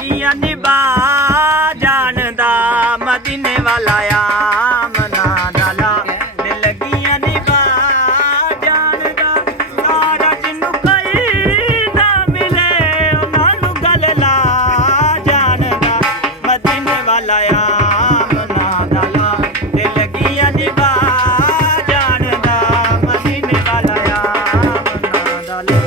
ਲੱਗੀਆਂ ਨਿਭਾ ਜਾਣਦਾ ਮਦੀਨੇ ਵਾਲਾ ਆਮਨਾ ਡਾਲਾ ਦਿਲ ਲੱਗੀਆਂ ਨਿਭਾ ਜਾਣਦਾ ਸਾਰਾ ਜਿਹਨੂੰ ਕੋਈ ਨਾ ਮਿਲੇ ਉਹਨਾਂ ਨੂੰ ਗੱਲ ਲਾ ਜਾਣਦਾ ਮਦੀਨੇ ਵਾਲਾ ਆਮਨਾ ਡਾਲਾ ਦਿਲ ਲੱਗੀਆਂ ਨਿਭਾ ਜਾਣਦਾ ਮਦੀਨੇ ਵਾਲਾ ਆਮਨਾ ਡਾਲਾ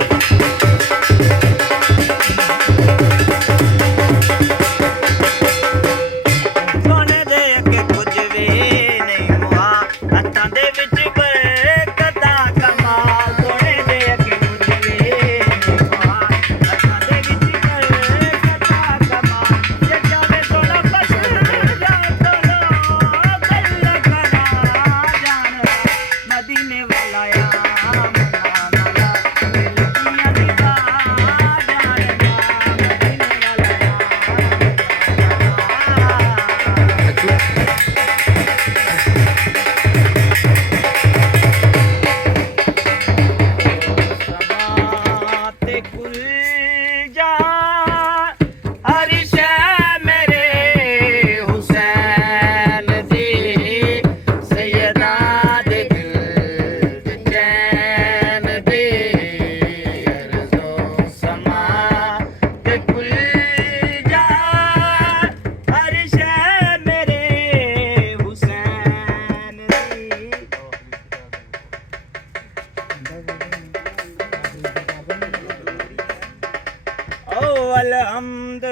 अलहम्द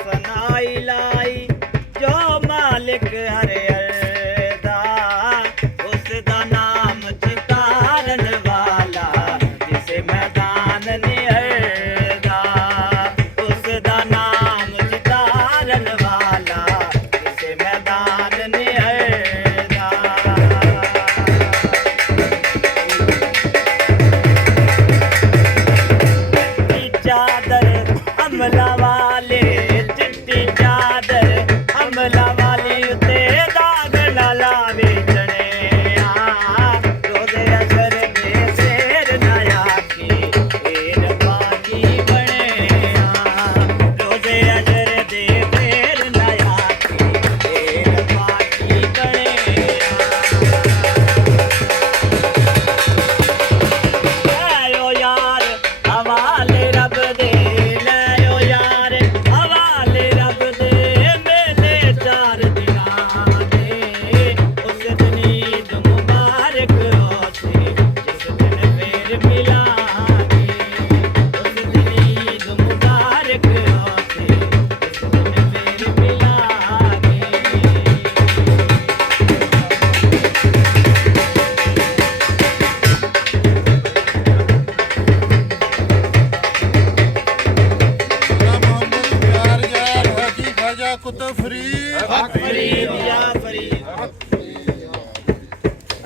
सनाई लाई जो मालिक हर अर्दा उसदा नाम चितारन वाला जिसे मैदान निहरदा उसदा नाम चितारन वाला जिसे मैदान निहरदा चादर अमला वाले चिट्टी चादर अमला वाली उते दाग ना लावे चने रोज़े असर में शेर ना आके शेर बाकी बने रोज़े असर दे शेर ना आके शेर बाकी बने आयो यार हवाले रब दे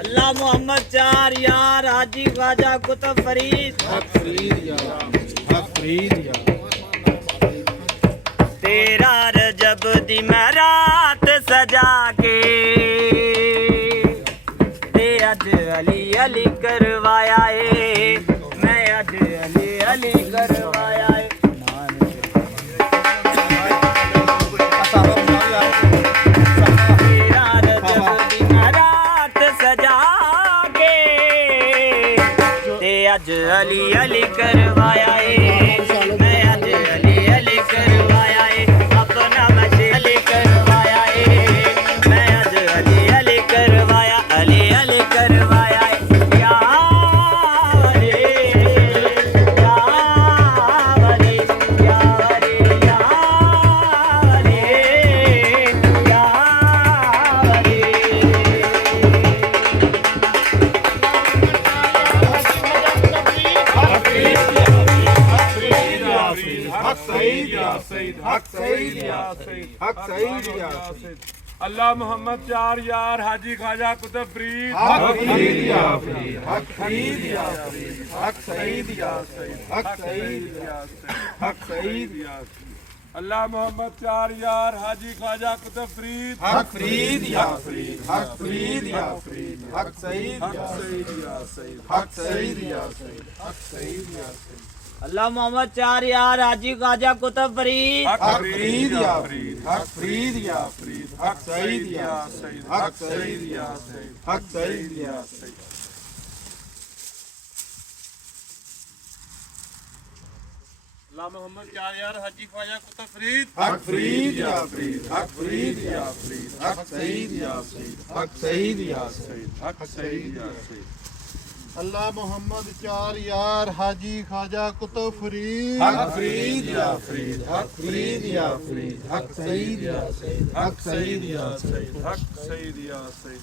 अल्लाह मोहम्मद चार यार हाजी ख्वाजा कुतुब फरीद तेरा रजब दी मैं रात सजा के ते अज अली अली करवाया है मैं अज अली अली करवाया है अज अली अली करवाया है मैं अज अली अली करवाया है अपना मशे अली करवाया है मैं अज अली अली करवाया अली अली करवाया है या वली या वली या वली या वली या वली अल्लाह मोहम्मद चार यार हाजी ख्वाजा कुतुब फरीद अल्लाह मोहम्मद चार यार हाजी ख्वाजा कुतुब फरीद हक फरीद या फरीद हक फरीद या फरीद हक सईद या सईद या सईद हक सईद या सईद हक सईद या सईद अल्लाह मोहम्मद चार यार हाजी ख्वाजा कुतुब फरीद हक फरीद या फरीद हक फरीद या फरीद हक सईद या सईद हक सईद या सईद हक सईद या सईद अल्लाह मोहम्मद चार यार हाजी ख्वाजा कुतुब फरीद हक फरीद या फरीद हक फरीद या फरीद हक सईद या सईद हक सईद या सईद हक सईद या सईद अल्लाह मोहम्मद चार यार हाजी ख्वाजा कुतुब फरीद हक फरीद या फरीद हक फरीद या फरीद हक सईद या सईद हक सईद या सईद हक सईद या सईद